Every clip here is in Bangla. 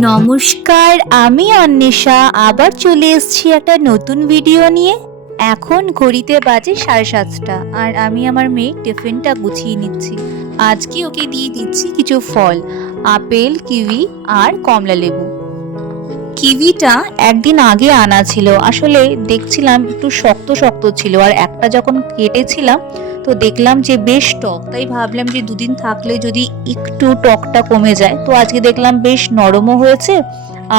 নমস্কার, আমি অন্বেষা আবার চলে এসেছি একটা নতুন ভিডিও নিয়ে। এখন ঘড়িতে বাজে 7:30 আর আমি আমার মেয়ের টিফিনটা গুছিয়ে নিচ্ছি। আজকে ওকে দিয়ে দিচ্ছি কিছু ফল, আপেল, কিউই আর কমলা লেবু। কিউইটা একদিন আগে আনা ছিল, আসলে দেখছিলাম একটু শক্ত শক্ত ছিল, আর একটা যখন কেটেছিলাম তো দেখলাম যে বেশ টক, তাই ভাবলাম যে দুদিন থাকলে যদি একটু টকটা কমে যায়। তো আজকে দেখলাম বেশ নরমও হয়েছে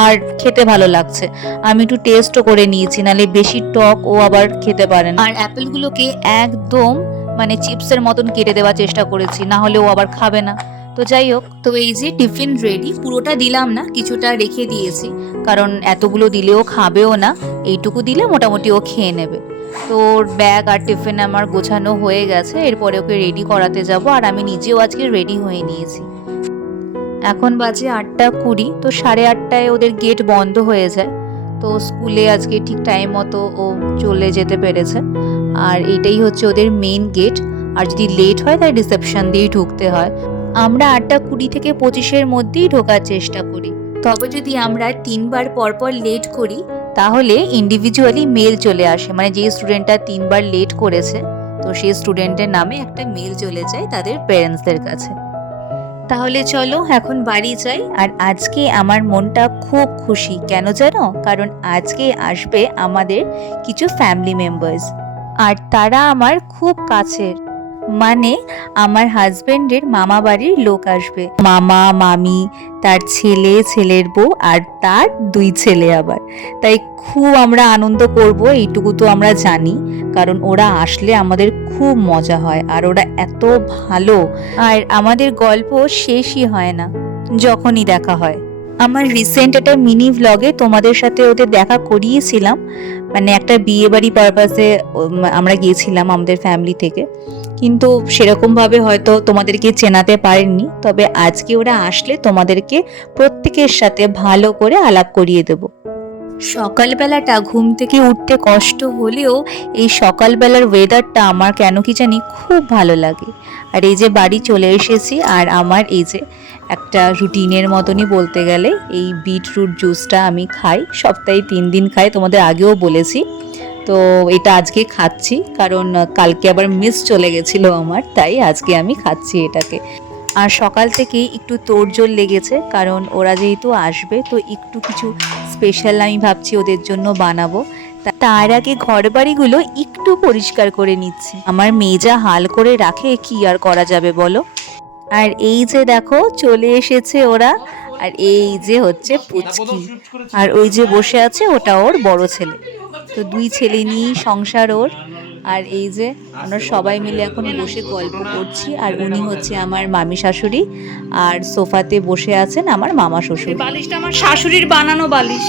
আর খেতে ভালো লাগছে। আমি একটু টেস্টও করে নিয়েছি, নালে বেশি টক ও আবার খেতে পারে না। আর অ্যাপেলগুলোকে একদম মানে চিপসের মতন কেটে দেওয়ার চেষ্টা করেছি, না হলে ও আবার খাবে না। তো যাই হোক, তো এই যে টিফিন রেডি, পুরোটা দিলাম না, কিছুটা রেখে দিয়েছি, কারণ এতগুলো দিলেও খাবেও না, এইটুকু দিলে মোটামুটি ও খেয়ে নেবে। তো ব্যাগ আর টিফিন আমার গোছানো হয়ে গেছে, এরপরে ওকে রেডি করাতে যাব, আর আমি নিজেও আজকে রেডি হয়ে নিয়েছি। এখন বাজে 8:20, তো 8:30টায় ওদের গেট বন্ধ হয়ে যায়। তো স্কুলে আজকে ঠিক টাইম মতো ও চলে যেতে পেরেছে। আর এটাই হচ্ছে ওদের মেইন গেট, আর যদি লেট হয় তাই রিসেপশন দিয়েই ঢুকতে হয়। আমরা 8:20 থেকে 25-এর মধ্যেই ঢোকার চেষ্টা করি। তবে যদি আমরা 3বার পরপর লেট করি তাহলে ইন্ডিভিজুয়ালি মেল চলে আসে, মানে যে স্টুডেন্টটা 3বার লেট করেছে তো সেই স্টুডেন্টের নামে একটা মেল চলে যায় তাদের প্যারেন্টসদের কাছে। তাহলে চলো এখন বাড়ি যাই। আর আজকে আমার মনটা খুব খুশি, কেন জানো? কারণ আজকে আসবে আমাদের কিছু ফ্যামিলি মেম্বার্স, আর তারা আমার খুব কাছের, মানে আমার হাজবেন্ডের মামা বাড়ির লোক আসবে। মামা, মামি, তার ছেলে, ছেলের বউ আর তার 2 ছেলে আবার। তাই খুব আমরা আনন্দ করব, এইটুকু তো আমরা জানি, কারণ ওরা আসলে আমাদের খুব মজা হয় আর ওরা এত ভালো, আর আমাদের গল্প শেষই হয় না যখনই দেখা হয়। আমার রিসেন্ট একটা মিনি ভ্লগে তোমাদের সাথে ওদের দেখা করিয়েছিলাম, মানে একটা বিয়ে বাড়ি পারপাসে আমরা গিয়েছিলাম আমাদের ফ্যামিলি থেকে, কিন্তু সেরকমভাবে হয়তো তোমাদেরকে চেনাতে পারেননি। তবে আজকে ওরা আসলে তোমাদেরকে প্রত্যেকের সাথে ভালো করে আলাপ করিয়ে দেব। সকালবেলাটা ঘুম থেকে উঠতে কষ্ট হলেও এই সকালবেলার ওয়েদারটা আমার কেন কি জানি খুব ভালো লাগে। আর এই যে বাড়ি চলে এসেছি, আর আমার এই যে একটা রুটিনের মতনই বলতে গেলে এই বিটরুট জুসটা আমি খাই, সপ্তাহে 3 দিন খাই, তোমাদের আগেও বলেছি। তো এটা আজকে খাচ্ছি, কারণ কালকে আবার মিস চলে গেছিলো আমার, তাই আজকে আমি খাচ্ছি এটাকে। আর সকাল থেকেই একটু তোড়জোড় লেগেছে, কারণ ওরা যেহেতু আসবে তো একটু কিছু স্পেশাল আমি ভাবছি ওদের জন্য বানাবো। তার আগে ঘর বাড়িগুলো একটু পরিষ্কার করে নিচ্ছি। আমার মেয়ে যা হাল করে রাখে কি আর করা যাবে বলো। আর এই যে দেখো চলে এসেছে ওরা, আর এই যে হচ্ছে পুচকি, আর ওই যে বসে আছে ওটা ওর বড় ছেলে। তো 2 ছেলে নিয়েই সংসার ওর। আর এই যে আমরা সবাই মিলে এখন বসে গল্প করছি, আর উনি হচ্ছে আমার মামি শাশুড়ি, আর সোফাতে বসে আছেন আমার মামা শ্বশুর। বালিশটা আমার শাশুড়ির বানানো বালিশ,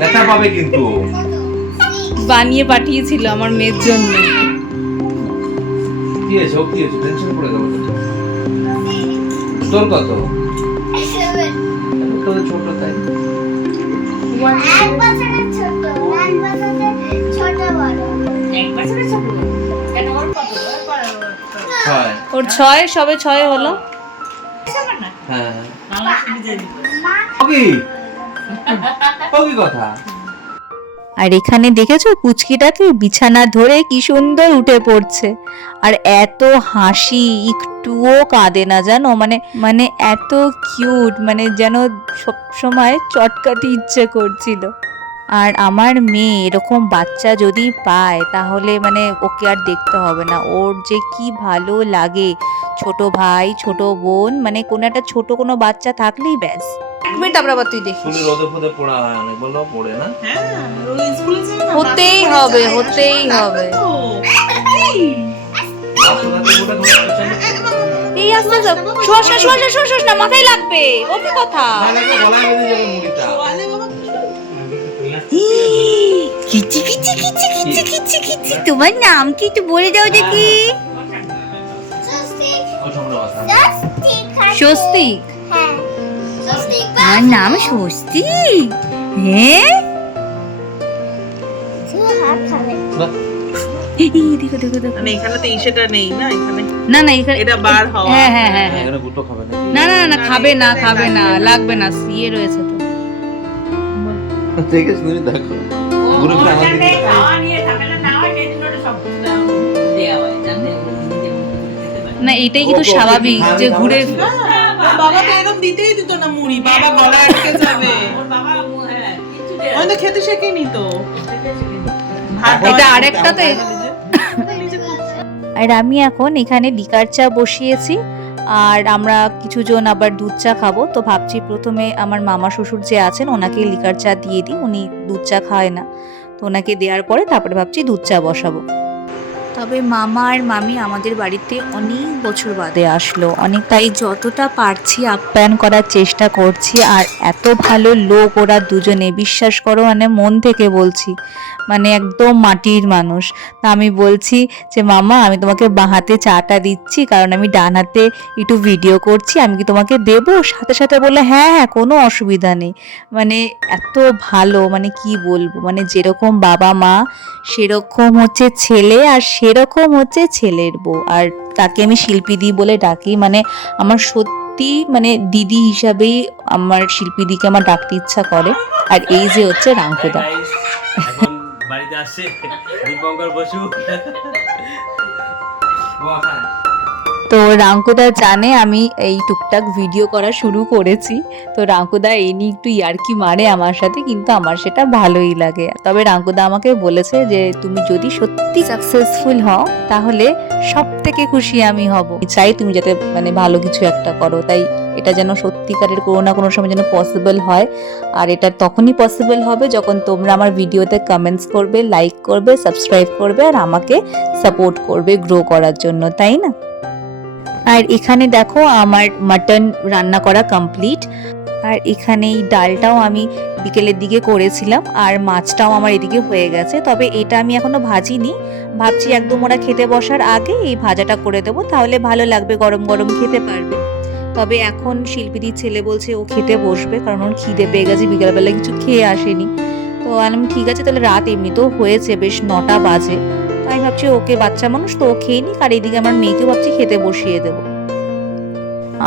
দেখা পাবে কিন্তু বানিয়ে পাঠিয়েছিল আমার মেয়ের জন্য। কি আছে ও, কি আছে টেনশন করে গেল তোর কত তোর ছোট তাই এক বছরের ছোট, 1 বছরের ছোট বড়, 1 বছরের ছোট কেন ওর কত হয় ওর 6, সবে 6 হলো। হ্যাঁ আল্লাহ সুবিধা দিবে ওকে ওকে কথা। আর এখানে দেখেছো পুচকিটাকে বিছানা ধরে কি সুন্দর উঠে পড়ছে, আর এত হাসি, একটুও কাঁদে না জানো, মানে এত কিউট, মানে যেন সব সময় চটকাতে ইচ্ছে করছিল। আর আমার মেয়ে এরকম বাচ্চা যদি পায় তাহলে মানে ওকে আর দেখতে হবে না, ওর যে কি ভালো লাগে। ছোট ভাই, ছোট বোন, মানে কোনো একটা ছোট কোনো বাচ্চা থাকলেই ব্যাস। 1 মিনিট আবার তুই দেখিস। স্কুলে রোদে ফোদে পড়া হয় অনেক, বললো পড়ে না। হ্যাঁ ওই স্কুলে যায় না, হতেই হবে, হতেই হবে। আপনাদের গোটা ধরে এই আস্তে আস্তে শোষ না, মাথায় লাগবে, ওকে কথা। গলায় বেঁধে যাবে মুড়িটা। ওয়ালে বাবা কিচি কিচি কিচি কিচি কিচি কিচি, তোমার নাম কি একটু বলে দাও দেখি। স্বস্তিক, ও সামনে কথা স্বস্তিক, স্বস্তিক? হ্যাঁ স্বস্তিক, আমার নাম স্বস্তিক? হ্যাঁ, তুই হাত খাবে, বাহ, দেখো দেখো দেখো মানে এখানে তো ইসেটা নেই না এখানে, না না এখানে এটা বার হওয়া। হ্যাঁ হ্যাঁ হ্যাঁ হ্যাঁ এখানে গুটো খাবে না না না না খাবে না খাবে না লাগবে না সিয়ে রয়েছে তো ঠিক আছে তুমি দেখো গুলো ফিরে আমার দিকে খাওয়া নিয়ে ঝামেলা না হয় সেই জন্য ওটা সব দেওয়া হয়, যাতে না এটাই কিন্তু স্বাভাবিক যে ঘুরে বাবা তো এরকম দিতেই দিত না মুড়ি, বাবা গলা আটকে যাবে। ওর বাবা হ্যাঁ কিছু দেয় ওই তো খেতে শেখেনি তো ভাত এটা আরেকটা তো আর আমি এখন এখানে লিকার চা বসিয়েছি আর আমরা কিছুজন আবার দুধ চা খাবো, তো ভাবছি প্রথমে আমার মামা শ্বশুর যে আছেন ওনাকে লিকার চা দিয়ে দিই, উনি দুধ চা খায় না, তো ওনাকে দেওয়ার পরে তারপরে ভাবছি দুধ চা বসাবো। তবে মামা আর মামি আমাদের বাড়িতে অনেক বছর বাদে আসলো, অনেক তাই যতটা পারছি আপ্যায়ন করার চেষ্টা করছি। আর এত ভালো লোক ওরা দুজনে, বিশ্বাস করো মানে মন থেকে বলছি, মানে একদম মাটির মানুষ। তা আমি বলছি যে মামা আমি তোমাকে বাঁ হাতে চাটা দিচ্ছি কারণ আমি ডান হাতে একটু ভিডিও করছি, আমি কি তোমাকে দেবো? সাথে সাথে বললে হ্যাঁ হ্যাঁ কোনো অসুবিধা নেই। মানে এত ভালো, মানে কি বলবো, মানে যেরকম বাবা মা সেরকম হচ্ছে ছেলে আর সেরকম হচ্ছে ছেলের বউ। আর তাকে আমি শিল্পীদি বলে ডাকি, মানে আমার সত্যি মানে দিদি হিসাবেই আমার শিল্পীদিকে আমার ডাকতে ইচ্ছা করে। আর এই যে হচ্ছে রাঙ্কুদা, এখন বাড়িতে আসছে দীপঙ্কর বসু। তো রাঙ্কুদা জানে আমি এই টুকটাক ভিডিও করা শুরু করেছি, তো রাঙ্কুদা এই নিয়ে একটু ইয়ার্কি মারে আমার সাথে, কিন্তু আমার সেটা ভালোই লাগে। তবে রাঙ্কুদা আমাকে বলেছে যে তুমি যদি সত্যি সাকসেসফুল হও তাহলে সব থেকে খুশি আমি হব, চাই তুমি যাতে মানে ভালো কিছু একটা করো, তাই এটা যেন সত্যিকারের কোনো না কোনো সময় যেন পসিবল হয়। আর এটা তখনই পসিবল হবে যখন তোমরা আমার ভিডিওতে কমেন্টস করবে, লাইক করবে, সাবস্ক্রাইব করবে আর আমাকে সাপোর্ট করবে গ্রো করার জন্য, তাই না? আর এখানে দেখো আমার মাটন রান্না করা কমপ্লিট, আর এখানে এই ডালটাও আমি বিকেলের দিকে করেছিলাম আর মাছটাও আমার এদিকে হয়ে গেছে। তবে এটা আমি এখনো ভাজিনি, ভাবছি একদম ওরা খেতে বসার আগে এই ভাজাটা করে দেবো, তাহলে ভালো লাগবে, গরম গরম খেতে পারবে। তবে এখন শিল্পীদির ছেলে বলছে ও খেতে বসবে কারণ ওর খিদে পেয়ে গেছে, বিকেলবেলা কিছু খেয়ে আসেনি। তো আমি ঠিক আছে তাহলে, রাত এমনিতেও হয়েছে বেশ 9টা বাজে, তাই ভাবছি ওকে বাচ্চা মানুষ তো ও খেয়ে নিক, আর এইদিকে আমার মেয়েকে ভাবছি খেতে বসিয়ে দেবো।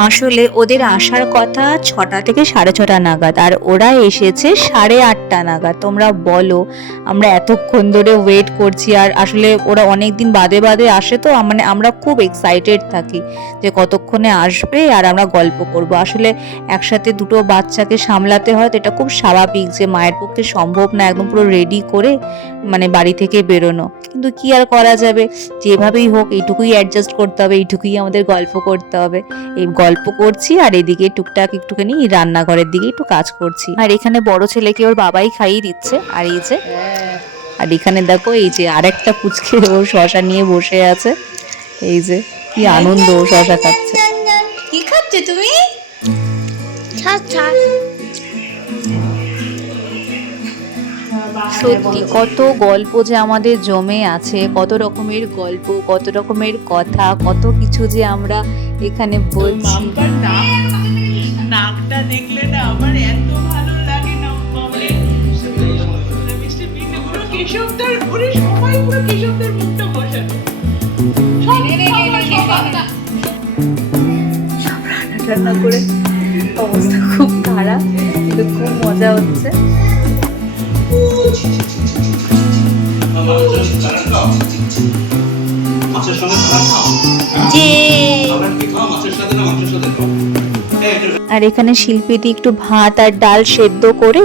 আসলে ওদের আসার কথা 6টা থেকে 6:30 নাগাদ, আর ওরা এসেছে 8:30 নাগাদ। তোমরা বলো আমরা এতক্ষণ ধরে ওয়েট করছি, আর আসলে ওরা অনেক দিন বাদে বাদে আসে, তো মানে আমরা খুব এক্সাইটেড থাকি যে কতক্ষণে আসবে আর আমরা গল্প করব। আসলে একসাথে দুটো বাচ্চাকে সামলাতে হয়, তো এটা খুব স্বাভাবিক যে মায়ের পক্ষে সম্ভব না একদম পুরো রেডি করে মানে বাড়ি থেকে বেরোনো, কিন্তু কি আর করা যাবে, যেভাবেই হোক এইটুকুই অ্যাডজাস্ট করতে হবে, এইটুকুই আমাদের গল্প করতে হবে। এই গল্প করছি আর এদিকে টুকটাক একটুখানি রান্নাঘরের দিকে একটু কাজ করছি। আর এখানে বড় ছেলেকে ওর বাবাই খাইয়ে দিচ্ছে, আর এই যে আর এখানে দেখো এই যে আরেকটা পুচকে ও শশা নিয়ে বসে আছে, এই যে কি আনন্দ, ও শশা খাচ্ছে। কি খাচ্ছে তুমি? সত্যি কত গল্প যে আমাদের জমে আছে, কত রকমের গল্প, কত রকমের কথা, কত কিছু যে আমরা এখানে বলছি। মাম্পার নাকটা দেখলে না আমার এত ভালো লাগে না, বাবরে মিষ্টি পিঠে পুরো কেশবদার, পুরো সবাই পুরো কেশবদার মুখটা বসানো। সব রান্না করে অবস্থা খুব খারাপ, কিন্তু খুব মজা হচ্ছে। আর এখানে শিল্পীদি একটু ভাত আর ডাল সেদ্ধ করে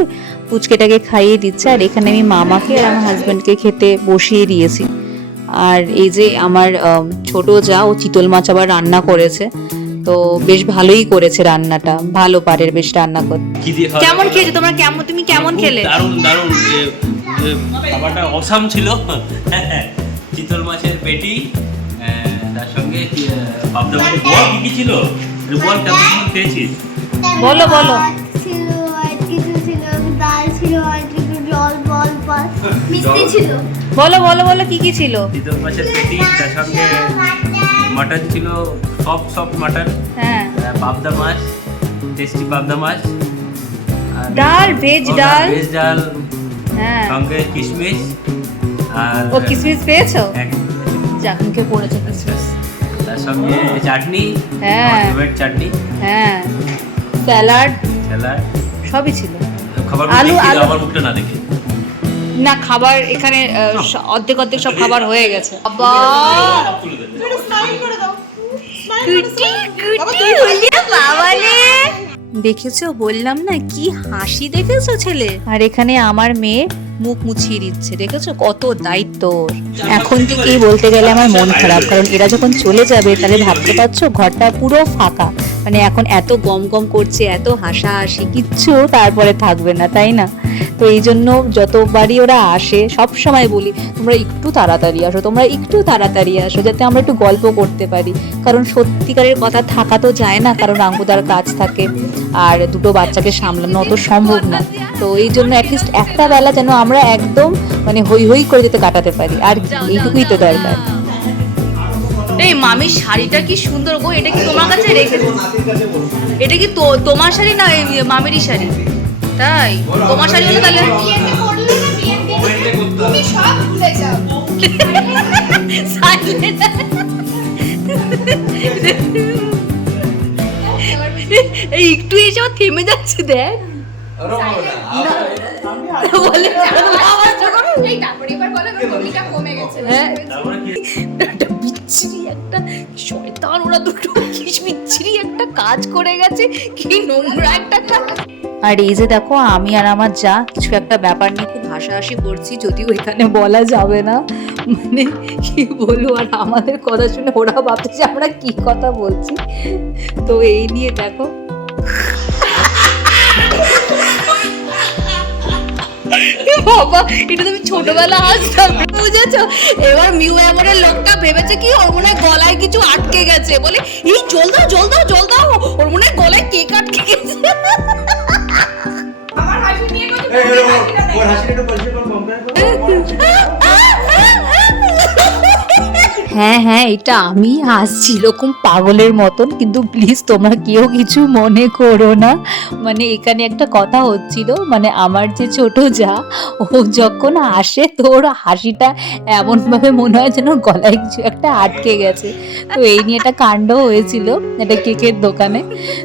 পুচকেটাকে খাইয়ে দিচ্ছে, আর এখানে আমি মামাকে আর আমার হাজবেন্ডকে খেতে বসিয়ে দিয়েছি। আর এই যে আমার ছোট যা, ও চিতল মাছ আবার রান্না করেছে, তো বেশ ভালোই করেছে রান্নাটা, ভালো পারে বেশ রান্না করতে। কি দিয়ে খাওয়া কেমন দাওয়া? খেয়েছো তোমরা? তুমি কেমন খেলে? দারুণ দারুণ, খাবারটা অসাম ছিল। চিতল মাছের পেটি, তার সঙ্গে পাবদা মাছের বল, কি ছিল বল, কেমন খেয়েছিস? বলো বলো। ছিল আর কিছু ছিল, ডাল ছিল আর কিছু জল বল পাস মিষ্টি ছিল। বলো বলো বলো কি কি ছিল? চিতল মাছের পেটি, তার সঙ্গে মাটন ছিল, সফট মাটন, হ্যাঁ, পাবদা মাছ, টেস্টি পাবদা মাছ, আর ডাল, ভেজ ডাল, ভেজ ডাল, হ্যাঁ সঙ্গে কিশমিশ, আর ও কিসমিস পেয়েছো? এক- যাক, মুখে পড়েছে কিসমিস। তার সঙ্গে চাটনি, হ্যাঁ। আমার favorite চাটনি, হ্যাঁ, স্যালাড স্যালাড, সবই ছিল। খাবার আলু, আলু। আমার মুখটা না দেখে। না, খাবার এখানে অর্ধেক অর্ধেক সব খাবার হয়ে গেছে। বাবা স্মাইল করে দাও। দেখেছো, বললাম না, কি হাসি দেখেছো ছেলে। আর এখানে আমার মেয়ে মুখ মুছিয়ে দিচ্ছে, দেখেছো কত দায়িত্ব ওর। এখন থেকেই বলতে গেলে আমার মন খারাপ, কারণ এরা যখন চলে যাবে তাহলে ভাবতে পারছো ঘরটা পুরো ফাঁকা। মানে এখন এত গম গম করছে, এত হাসাহাসি, কিচ্ছু তারপরে থাকবে না, তাই না? তো এই জন্য যতবারই ওরা আসে সব সময় বলি তোমরা একটু তাড়াতাড়ি আসো, তোমরা একটু তাড়াতাড়ি আসো, যাতে আমরা একটু গল্প করতে পারি। কারণ সত্যিকারের কথা থাকা তো যায় না, কারণ আঙ্গুদার কাজ থাকে আর দুটো বাচ্চাকে সামলানো অত সম্ভব না। তো এই জন্য অ্যাটলিস্ট একটা বেলা যেন আমরা একদম মানে হই হই করে যেতে কাটাতে পারি, আর কি, এইটুকুই তো দরকার। এই মামির শাড়িটা কি সুন্দর গো, এটা কি তোমার কাছে রেখেছো? এটা কি তোমার শাড়ি না মামিরই শাড়ি? তাই তোমার শাড়ি হলে তাহলে বিয়েতে পড়লে না, বিয়েতে তুমি সব ভুলে যাও। এই একটু এসে থেমে যাচ্ছে, দেখ বলে এই তারপরে এবার বলো না, গতিটা কমে গেছে। হ্যাঁ, তারপরে কি একটা বিচ্ছিরি একটা শয়তান, ওরা দুটো কি বিচ্ছিরি একটা কাজ করে গেছে, কি নোংরা একটা কাজ। আর এই যে দেখো, আমি আর আমার যা কিছু একটা ব্যাপার নিয়ে খুব হাসাহাসি করছি, যদিও এখানে বলা যাবে না, মানে কি বলবো। আর আমাদের কথা শুনে ওরা ভাবছে যে আমরা কি কথা বলছি। তো এই নিয়ে দেখো, বাবা এটা তুমি ছোটবেলা আসতাম, বুঝেছো? এবার মিউ এমনের লোকটা ভেবেছে কি ওর মনে হয় গলায় কিছু আটকে গেছে, বলে এই জল দাও জল দাও জল দাও, ওর মনে হয় গলায় কেক আটকে গেছে। আমার হাসি নিয়ে কত ওর হাসিটা একটু পরিষ্কার করে compare করো। হ্যাঁ হ্যাঁ, এটা আমি হাসছি এরকম পাগলের মতন, কিন্তু প্লিজ তোমরা কেউ কিছু মনে করো না। মানে এখানে একটা কথা হচ্ছিল, মানে আমার যে ছোট যা, ও যখন আসে তো ওর হাসিটা এমনভাবে মনে হয় যেন গলায় কিছু একটা আটকে গেছে। তো এই নিয়ে একটা কাণ্ড হয়েছিল একটা কেকের দোকানে,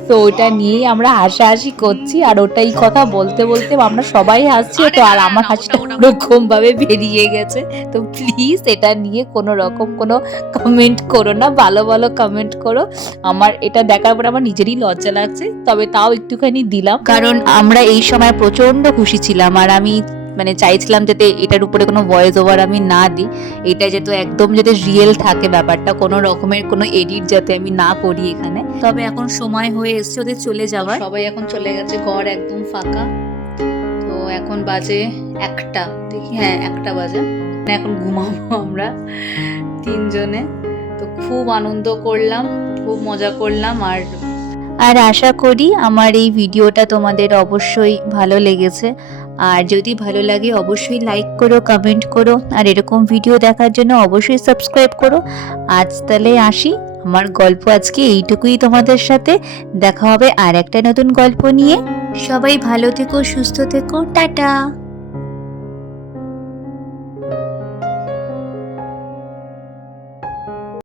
তো ওটা নিয়েই আমরা হাসাহাসি করছি, আর ওটাই কথা বলতে বলতে আমরা সবাই হাসছি, তো আর আমার হাসিটা ওরকম ভাবে বেরিয়ে গেছে। তো প্লিজ এটা নিয়ে কোনো রকম কোনো কমেন্ট করো না, ভালো ভালো কমেন্ট করো। আমার এটা দেখার পর আমার নিজেরই লজ্জা লাগছে, তবে তাও একটুখানি দিলাম, কারণ আমরা এই সময় প্রচন্ড খুশি ছিলাম। আর আমি মানে চাইছিলাম যাতে এটার উপরে কোনো ভয়েস ওভার আমি না দিই, এটা যাতে একদম যাতে রিয়েল থাকে ব্যাপারটা, কোনো রকমের কোনো এডিট যাতে আমি না করি এখানে। তবে এখন সময় হয়ে এসছে ওদের চলে যাওয়ার, সবাই এখন চলে গেছে, ঘর একদম ফাঁকা। তো এখন বাজে 1টা, দেখি, হ্যাঁ 1টা বাজে। এখন ঘুমাবো আমরা তিনজনে। তো খুব আনন্দ করলাম, খুব মজা করলাম। আর আশা করি আমার এই ভিডিওটা তোমাদের অবশ্যই ভালো লেগেছে। আর যদি ভালো লাগে অবশ্যই লাইক করো, কমেন্ট করো, আর এরকম ভিডিও দেখার জন্য অবশ্যই সাবস্ক্রাইব করো। আজ তাহলে আসি, আমার গল্প আজকে এইটুকুই তোমাদের সাথে। দেখা হবে আর একটা নতুন গল্প নিয়ে। সবাই ভালো থেকো, সুস্থ থেকো, টাটা।